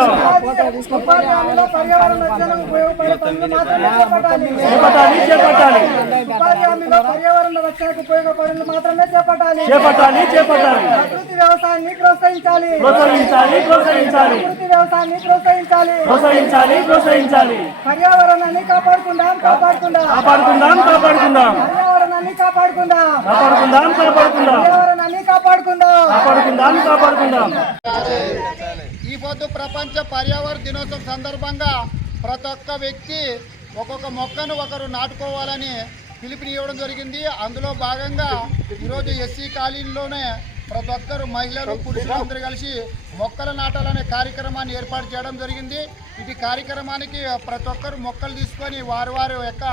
చేపట్టాలి చేపట్టాలి. చేపట్టాలి ఉపాధి హామీలో పర్యావరణ రక్షణకు ఉపయోగపడే మాత్రమే చేపట్టాలి చేపట్టాలి చేపట్టాలి. ప్రకృతి వ్యవసాయాన్ని ప్రోత్సహించాలి. ప్రోత్సహించాలి ప్రోత్సహించాలి. ప్రకృతి వ్యవసాయాన్ని ప్రోత్సహించాలి. ప్రోత్సహించాలి ప్రోత్సహించాలి. పర్యావరణాన్ని కాపాడుకుందాం కాపాడుకుందాం. కాపాడుకుందాం కాపాడుకుందాం. పర్యావరణాన్ని కాపాడుకుందాం. కాపాడుకుందాం కాపాడుకుందాం. కాపాడుకుందాం. కాపాడుకుందాం కాపాడుకుందాం. ఈ పొద్దు ప్రపంచ పర్యావరణ దినోత్సవం సందర్భంగా ప్రతి ఒక్క వ్యక్తి ఒక్కొక్క మొక్కను ఒకరు నాటుకోవాలని పిలుపునివ్వడం జరిగింది. అందులో భాగంగా ఈరోజు ఎస్సీ కాలనీలోనే ప్రతి ఒక్కరు మహిళలు పురుషులు అందరూ కలిసి మొక్కలు నాటాలనే కార్యక్రమాన్ని ఏర్పాటు చేయడం జరిగింది. ఇది కార్యక్రమానికి ప్రతి ఒక్కరు మొక్కలు తీసుకొని వారి వారి యొక్క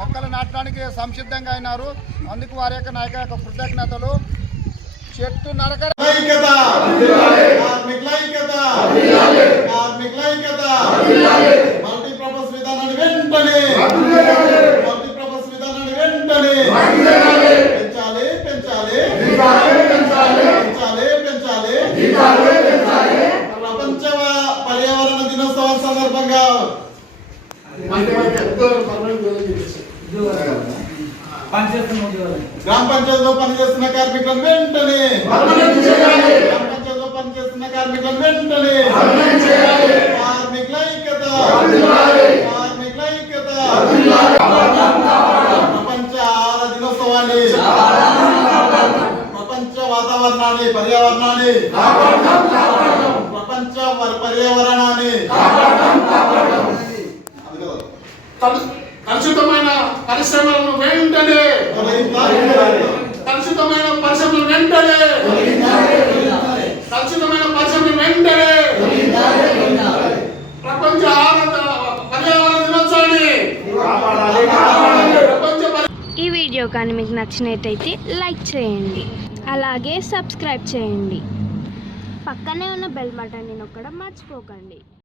మొక్కలు నాటడానికి సంసిద్ధంగా అయినారు. అందుకు వారి యొక్క నాయక యొక్క కృతజ్ఞతలు. చెట్టు నరక ఐక్యత. కార్మికుల ఐక్యత. కార్మికుల ఐక్యత. మల్టీపర్పస్ విధానాన్ని వెంటనే. మల్టీపర్పస్ విధానాన్ని వెంటనే. పెంచాలి పెంచాలి. పెంచాలి పెంచాలి. ప్రపంచ పర్యావరణ దినోత్సవం సందర్భంగా. గ్రామ పంచాయతీలో పనిచేస్తున్న కార్మికులను వెంటనే గ్రామ పంచాయతీలో పనిచేస్తున్న కార్మికులను వెంటనే కార్మికుల ఐక్యత. కార్మికుల ఐక్యత. ప్రపంచ ఆహార దినోత్సవాన్ని ప్రపంచ వాతావరణాన్ని పర్యావరణాన్ని ప్రపంచ పర్- పర్యావరణాన్ని అది కదా. కలు- కలుషితమైన పరిశ్రమలను వెంటనే కలుషితమైన పరిశ్రమలు వెంటనే. కలుషితమైన పరిశ్రమలు వెంటనే. ప్రపంచ ఆహార పర్యావరణ దినోత్సవాన్ని. ఈ వీడియో కానీ మీకు నచ్చినట్టయితే లైక్ చేయండి. అలాగే సబ్స్క్రైబ్ చేయండి. పక్కనే ఉన్న బెల్ బటన్ని నొక్కడం మర్చిపోకండి.